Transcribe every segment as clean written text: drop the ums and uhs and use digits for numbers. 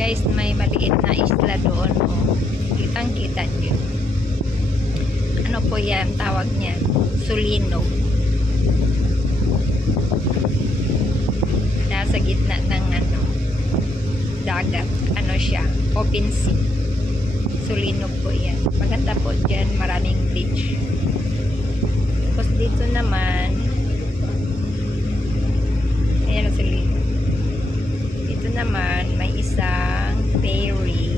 Guys, may maliit na isla doon. Oh. Kitang kita nyo. Ano po yan? Tawag niya. Sulinog. Nasa gitna ng dagat. Ano siya? Open sea. Sulinog po yan. Maganda po dyan. Maraming beach. Tapos dito naman, ayan ang sulinog. Dito naman, may isang ferry.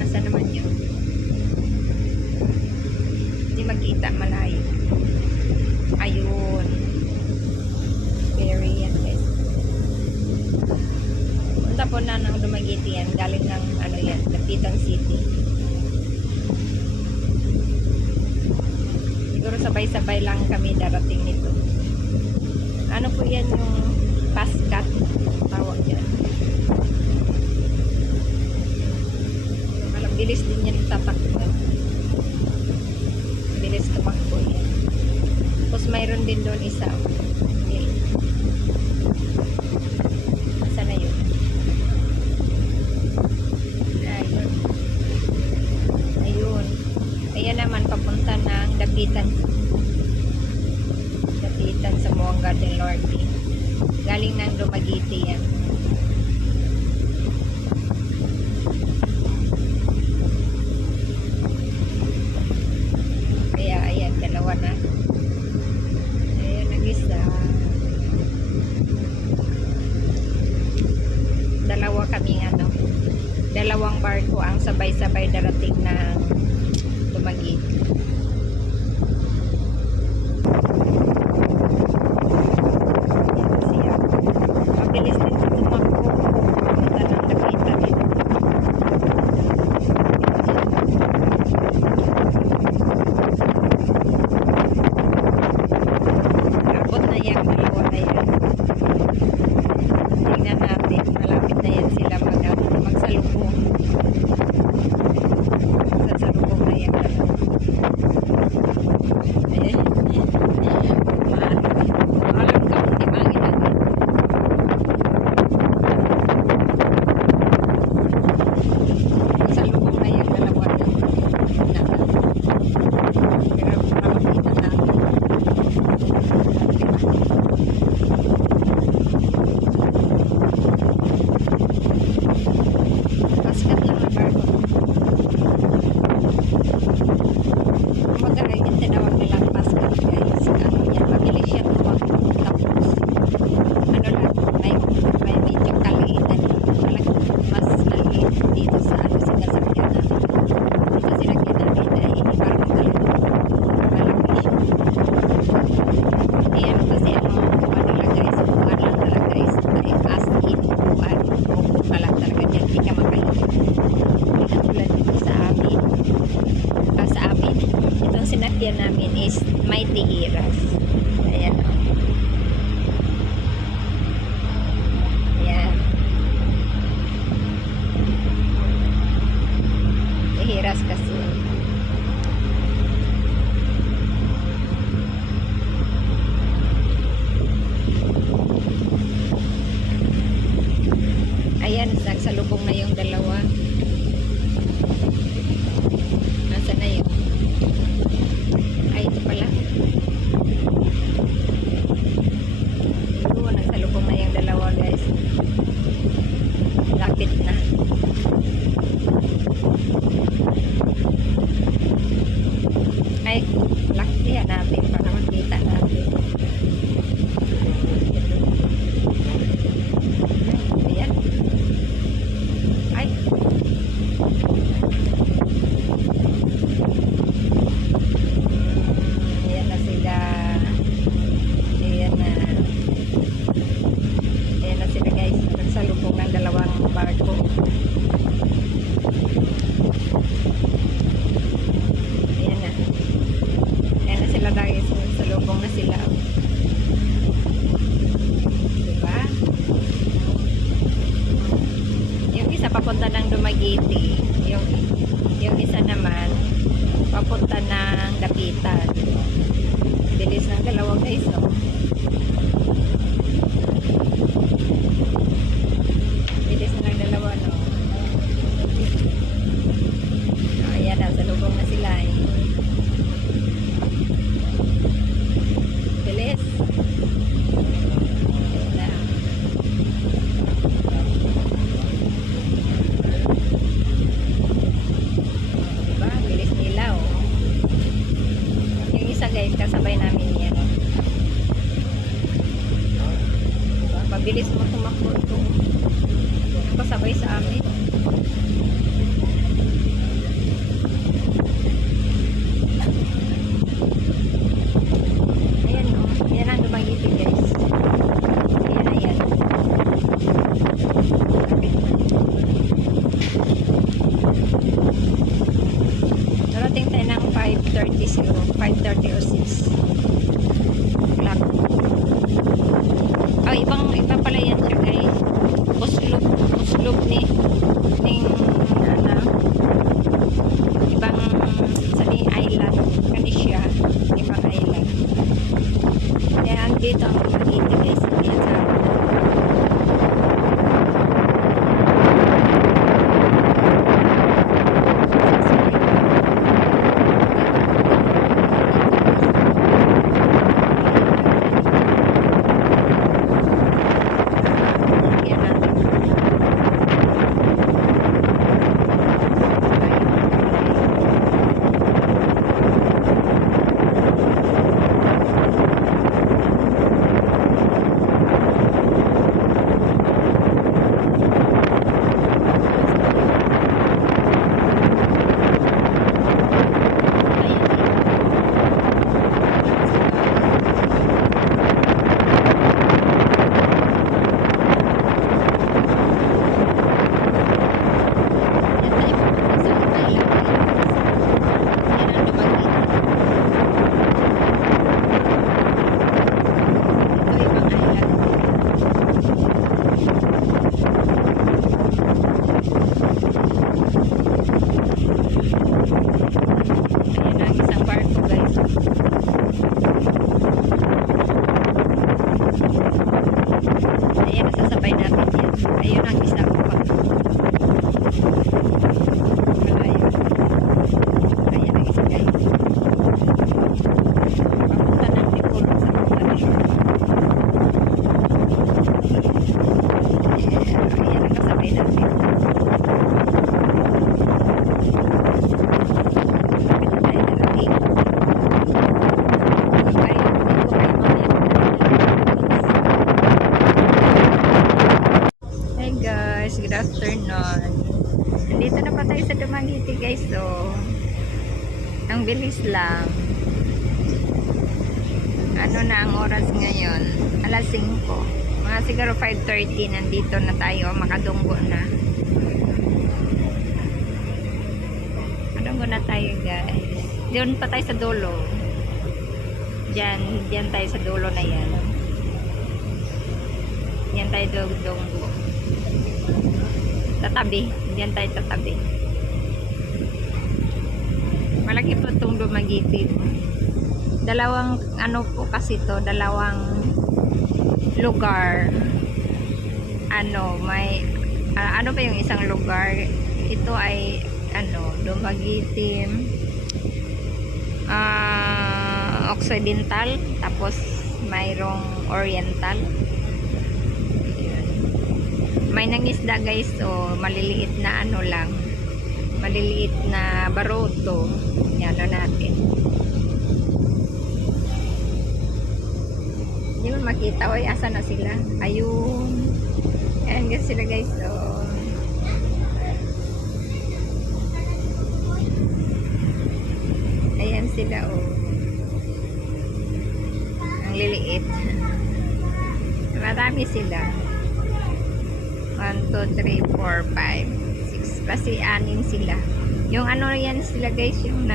Nasa naman yun? Hindi magkita, malayo. Ayun. Ferry yan, guys. Punta po na ng Dumaguete yan. Galing ng, yan, Dapitan City. Siguro sabay-sabay lang kami darating nito. Ano po yan yung paskat? Tawag yan. Alam, bilis din yan tatakbo. Bilis tumakbo yan. Tapos mayroon din doon isa. Okay. Saan na yun? Ayun. Ayun. Ayan naman, papunta ng Dapitan. Dapitan sa Buanga del Norte. Galing ng Dumaguete yan. Kaya ayan, dalawa na. Ayan, nag-isa. Dalawa kaming dalawang barko ang sabay-sabay darating ng Dumaguete. Mabilis din sa tumakbo. Punta ng Dapitan dito. Abot na yan, dalawa na yan. Tingnan natin, malapit na yan sila magsalubong. Magsalubong na yan. Ayan. Maalam ka, hindi mangin natin. Magsalubong na yan, dalawa na. Pero makakita natin. Paskat lang ang barko. Magaling yung tinawag nilang paskat, guys. Yan, mabilis siya tumakbo. Tapos, lang, may medyo kaliitan. Mas maliit dito sa sinasakyan namin. Dito sinakyan namin ay parang talaga malaki siya. Ayan kasi lang guys, buwan lang talaga guys. As in, buwan. Buwan lang talaga dyan. Hindi ka makainin. Hindi katulad dito sa amin. Sa amin, itong sinakyan namin is may tihiras. Ayan o. Ayan. Tihiras kasi. Ayan, nagsalubong na yung dalawa. Nasaan na yun? Ay, ito pala. Nagsalubong na yung dalawa, guys. Lapit na. Ay, laktihan natin para makita natin. Ayan. Ay. Ayan na sila. Ayan na. Ayan na sila, guys. Nagsalubong ng dalawang barko. Ayan na. Ayan na sila, guys. Nagsalubong na sila. Diba? Yung isa papunta ng Dumaguete. Yung isa naman papunta ng Dapitan. Bilis ng dalawa, guys, oh. Mabilis mo tumakbo ito. Nakasabay sa amin. Ayan o. Ayan ang Dumaguete guys. Ayan, ayan. Darating tayo ng 5:30 or 6 o'clock. Oh, iba pala yan siya guys. Uslub ni ano, ibang sa ni island. Kani siya, ibang island. Kaya dito ang Dumaguete guys. Ayan sa ayan, nasasabay natin yan. Ayun ang isa ko pa. Malayo. Ayan ang isa guys. Papunta ng Nicol sa Punta Shore. Ayan ang kasabay natin. Good afternoon. Dito na pa tayo sa Dumaguete guys. So, ang bilis lang. Ano na ang oras ngayon? Alas 5. Mga siguro 5:30 nandito na tayo. Makadunggo na. Makadunggo na tayo guys. Diyan pa tayo sa dulo. Diyan tayo sa dulo na yan. Diyan tayo dunggo. Tatabi. Diyan tayo tatabi. Malaki po itong Dumaguete. Dalawang ano po kasi to, dalawang lugar. Ano, may ano pa yung isang lugar? Ito ay ano, Dumaguete Occidental, tapos mayroong Oriental. May nangisda guys, so maliliit na ano lang, maliliit na baruto. Yan o natin. Hindi mo makita. Oy, asa na sila? Ayun. Ayan guys sila guys. So, ayan sila oh. Ang liliit. Marami sila. 1, 2, 3, 4, 5, 6. Kasi 6 sila. Yung ano yan sila guys, yung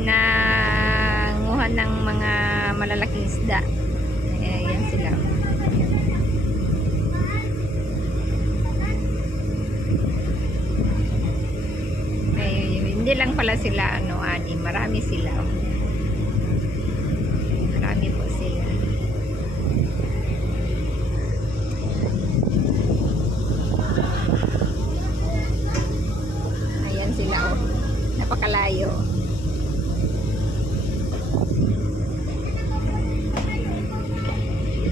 nanguha ng mga malalaking isda. Ayan sila. Hindi lang pala sila ano, 6. Marami sila. Marami po sila. Sila oh, napakalayo.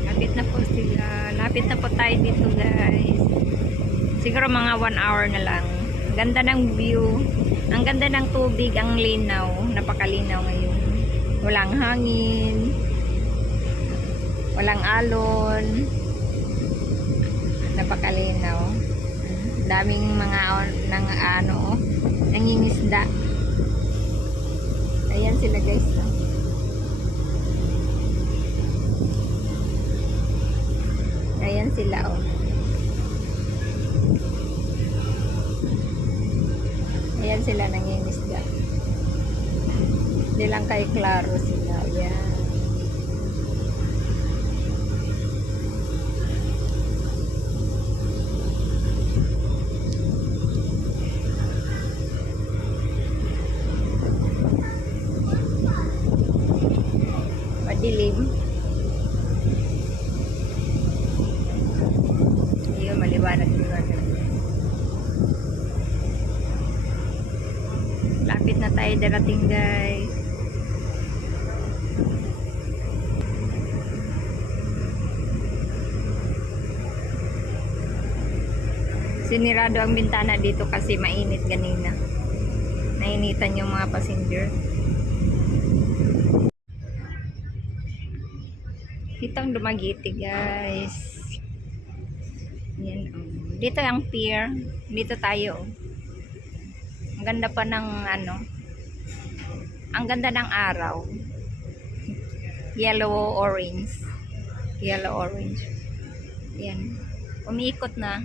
Lapit na po sila. Lapit na po tayo dito guys. Siguro mga 1 hour na lang. Ganda ng view. Ang ganda ng tubig, ang linaw. Napakalinaw ngayon. Walang hangin. Walang alon. Napakalinaw. Daming mga nang ano, nangingisda. Ayan sila guys. No? Ayan sila oh. Ayan sila nangingisda. Hindi lang kay klaro sila. Ayan. Madilim. Ayun, maliwanag yung water. Lapit na tayo darating guys. Sinirado ang bintana dito kasi mainit ganina. Nainitan yung mga passenger. Itong Dumaguete guys. Yan, dito ang pier. Dito tayo. Ang ganda pa ng ano. Ang ganda ng araw. Yellow orange. Yellow orange. Yan. Umiikot na.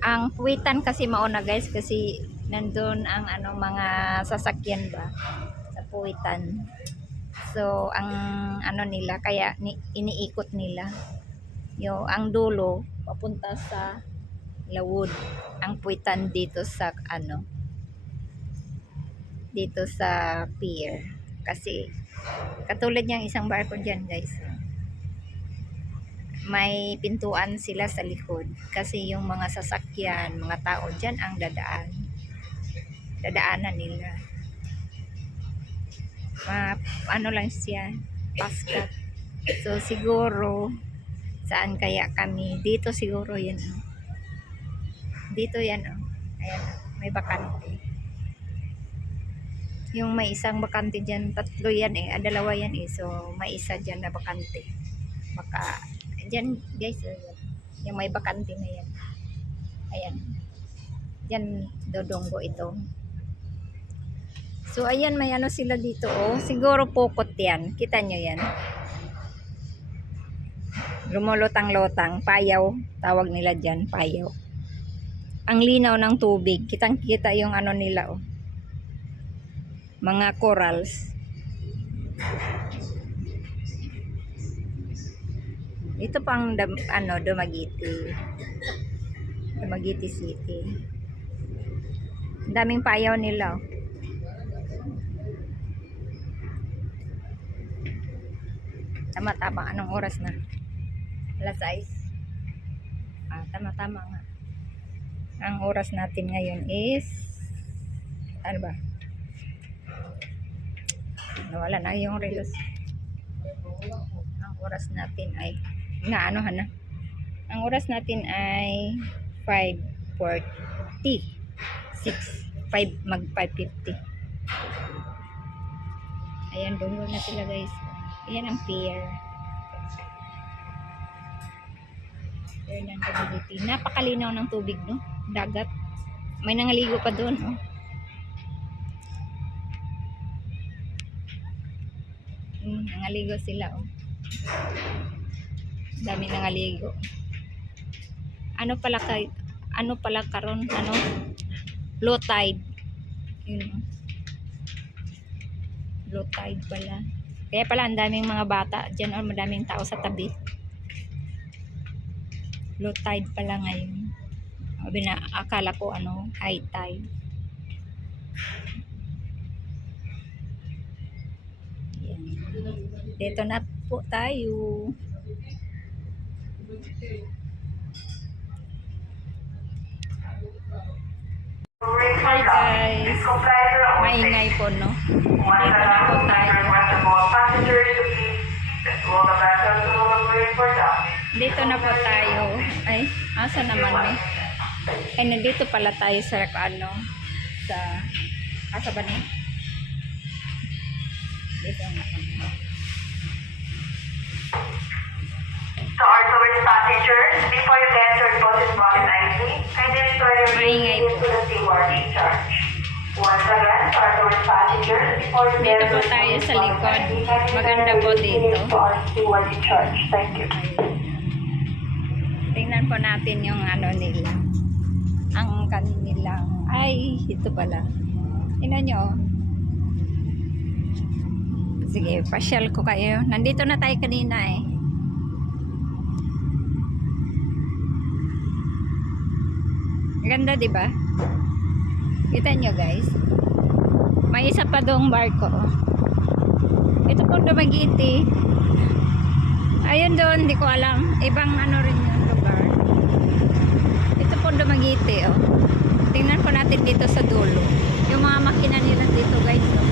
Ang puwitan kasi mauna guys kasi nandun ang ano mga sasakyan ba sa puwitan. So ang ano nila kaya iniikot nila. Ang dulo papunta sa Lawod. Ang puwitan dito sa ano dito sa pier. Kasi katulad niyang isang barko diyan guys. May pintuan sila sa likod kasi yung mga sasakyan, mga tao diyan ang dadaanan nila. Ano lang siya, paskat. So siguro saan kaya kami? Dito siguro yan. Dito yan oh. Ayan, may bakante. Yung may isang bakante diyan, tatlo yan eh, dalawa yan eh. So may isa diyan na bakante. Baka diyan guys, yung may bakante na yan. Ayan. Diyan dodonggo ito. So ayan may ano sila dito oh. Siguro pukot yan. Kita nyo yan. Lumulutang-lutang. Payaw. Tawag nila dyan. Payaw. Ang linaw ng tubig. Kitang-kita yung ano nila oh. Mga corals. Ito pang Dumaguete. Dumaguete City. Ang daming payaw nila oh. Tama-tama. Anong oras na? Alas 6. Tama-tama nga. Ang oras natin ngayon is ano ba? Nawala na yung relos. Ang oras natin ay ang oras natin ay 5:46. Mag 5:50. Ayan, dungo na sila guys. Ayan ang pier. Pier ng Dumaguete. Napakalinaw ng tubig, no? Dagat. May nangaligo pa doon, oh. Nangaligo sila, oh. Dami nangaligo. Ano pala karon? Low tide. Yun, oh. Low tide pala. Kaya pala ang daming mga bata dyan or madaming tao sa tabi. Low tide pala ngayon. Akala ko high tide. Yan. Dito na po tayo. Hi guys. Maingay po no. Dito na po tayo. Dito na po tayo. Ay, asa naman ay nandito pala tayo sa sa asa ba ni? Dito na po. To our tourist passengers, passengers, before you get your deposit box ID, kindly restore your Maingay keys to the seaworthy charge. Once again, for our tourist passengers, before you get Dito po your tayo deposit sa box likod. ID, kindly Maganda po restore your dito. keys to our seaworthy charge. Thank you. Tingnan po natin yung ano nila. Ang kanilang, ay, ito pala. Tingnan nyo. Oh. Sige, pasyal ko kayo. Nandito na tayo kanina eh. Ganda, di ba? Kita nyo guys. May isa pa doong barko. Ito po Dumaguete. Ayun doon, di ko alam. Ibang ano rin yung lugar. Ito po Dumaguete, oh. Tingnan po natin dito sa dulo. Yung mga makina nila dito, guys, oh.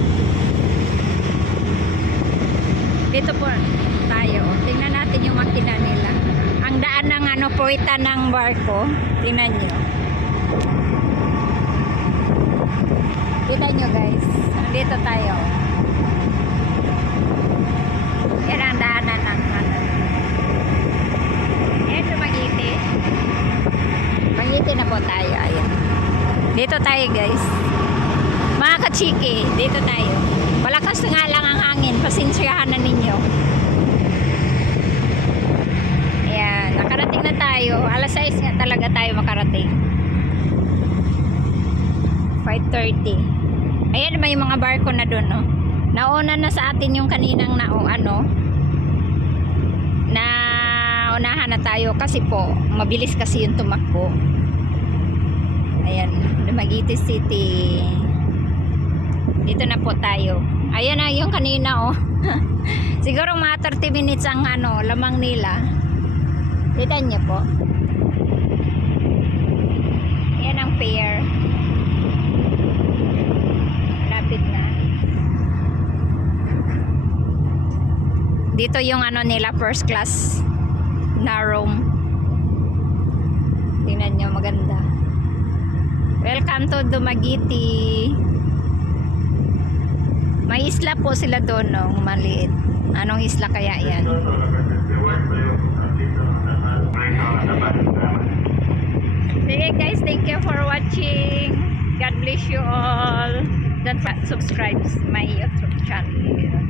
Dito po tayo, oh. Tingnan natin yung makina nila. Ang daan ng ano, puwitan ng barko. Tingnan nyo. Kita nyo, guys. Dito tayo. Yan ang daanan ng ano. Yan, Dumaguete. Dumaguete na po tayo. Ayan. Dito tayo guys. Mga kachiki, dito tayo. Malakas nga lang ang hangin. Pasensyahan na ninyo. Ayan. Nakarating na tayo. Alas 6 nga talaga tayo makarating. 5:30. Ayan, may mga barko na doon, no? Nauna na sa atin yung kaninang na unahan na tayo kasi po mabilis kasi yung tumakbo. Ayan, Dumaguete City. Dito na po tayo. Ayan na yung kanina, oh. Siguro mga 30 minutes ang ano, lamang nila. Kita niyo po. Ayan ang pier. Lapit na. Dito yung ano nila, first class na room. Tingnan nyo, maganda. Welcome to Dumaguete. May isla po sila doon, no? Maliit. Anong isla kaya yan? Sige guys, thank you for watching. God bless you all. Don't subscribe my YouTube channel.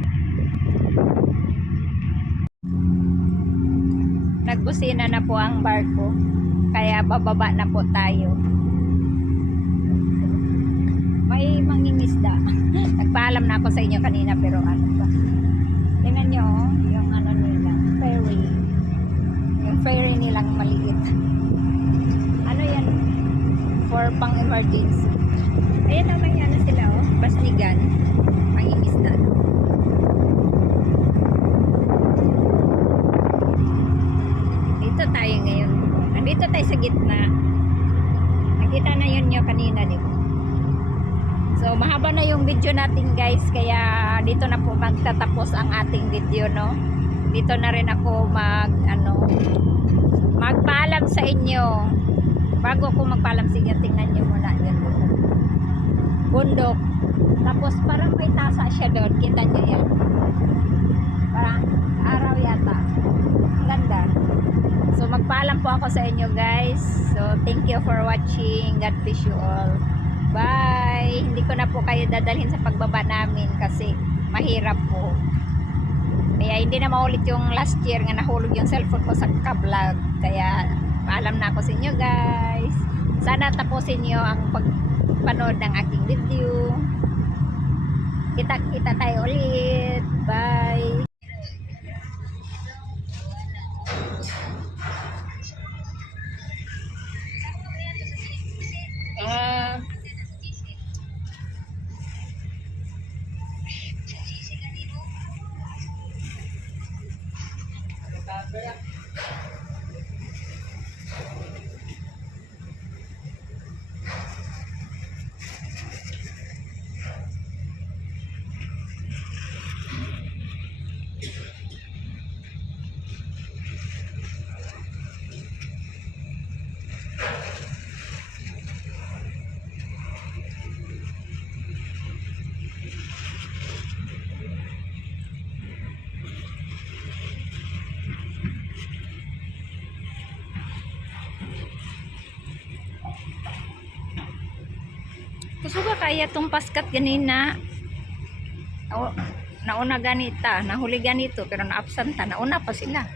Nagbusina na po ang barko, kaya bababa na po tayo. May mangingisda. Nagpaalam na ako sa inyo kanina pero ano ba? Tingnan nyo, yung ano nila, ferry. Yung ferry nilang maliit. Ano yan? For pang emergency. Ayan naman yan na sila, oh. Basnigan. Mangingisda. Dito tayo ngayon. Nandito tayo sa gitna. Nakita na yun nyo kanina, di ba? So, mahaba na yung video natin guys. Kaya dito na po magtatapos ang ating video, no? Dito na rin ako magpaalam sa inyo. Bago ako magpaalam sa inyo, tingnan nyo muna yan. Bundok. Tapos parang may tasa siya doon. Kita nyo yan. Parang araw yata. Ang ganda. So, magpaalam po ako sa inyo guys. So, thank you for watching. God bless you all. Bye! Hindi ko na po kayo dadalhin sa pagbaba namin kasi mahirap po. Kaya hindi na maulit yung last year nga nahulog yung cellphone ko sa ka-vlog. Kaya paalam na ako sa inyo guys. Sana tapusin nyo ang pagpanood ng aking video. Kita tayo ulit. Bye! Gusto ka kaya tong paskat ganina. Nauna ganita, nahuli ganito, pero naabsanta, nauna pa sila.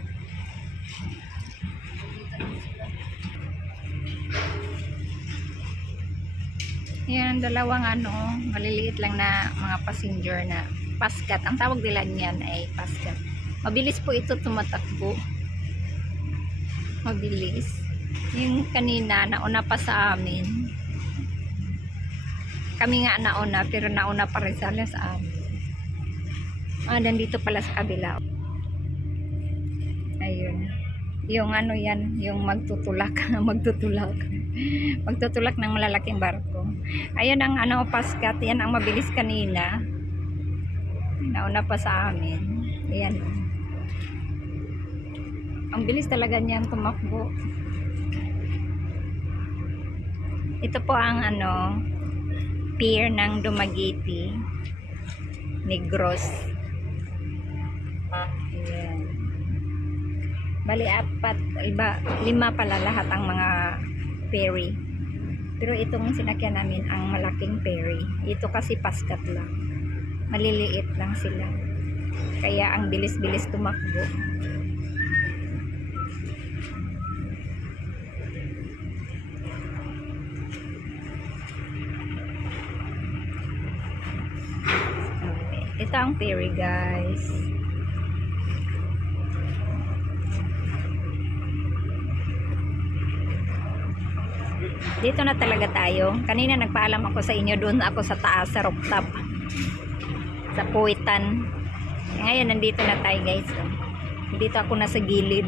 Yan, dalawang maliliit lang na mga passenger na paskat. Ang tawag nila niyan ay paskat. Mabilis po ito tumatakbo. Mabilis. Yung kanina, nauna pa sa amin. Kami nga nauna, pero nauna pa rin sila sa amin. Nandito pala sa kabila. Ayun. Yung yan, yung magtutulak. Magtutulak ng malalaking barko. Ayun ang paskat. Yan ang mabilis kanina. Nauna pa sa amin. Ayan. Ang bilis talaga niyan tumakbo. Ito po ang pier ng Dumaguete, Negros. Ayan. Bali 5 pala lahat ang mga ferry. Pero itong sinakyan namin ang malaking ferry. Ito kasi paskat lang. Maliliit lang sila. Kaya ang bilis-bilis tumakbo. Ito ang ferry, guys. Dito na talaga tayo. Kanina nagpaalam ako sa inyo, doon ako sa taas, sa rooftop. Sa Puwitan. Ngayon, nandito na tayo, guys. Dito ako nasa gilid.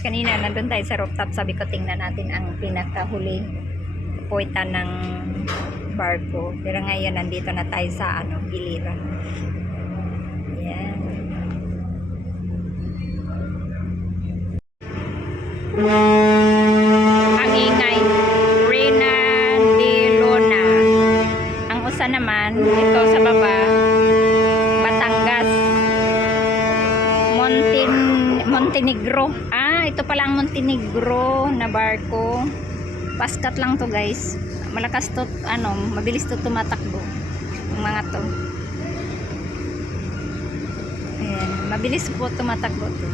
Kanina, nandun tayo sa rooftop. Sabi ko, tingnan natin ang pinakahuli Puwitan ng barko. Pero ngayon, nandito na tayo sa giliran. Ayan. Ang ingay, Reina de Luna. Ang usa naman, ito sa baba, Batangas, Montenegro. Ito pala ang Montenegro na barko. Paskat lang to, guys. Malakas to, mabilis to tumatakbo. Ang mga to. Ayan, mabilis po tumatakbo to.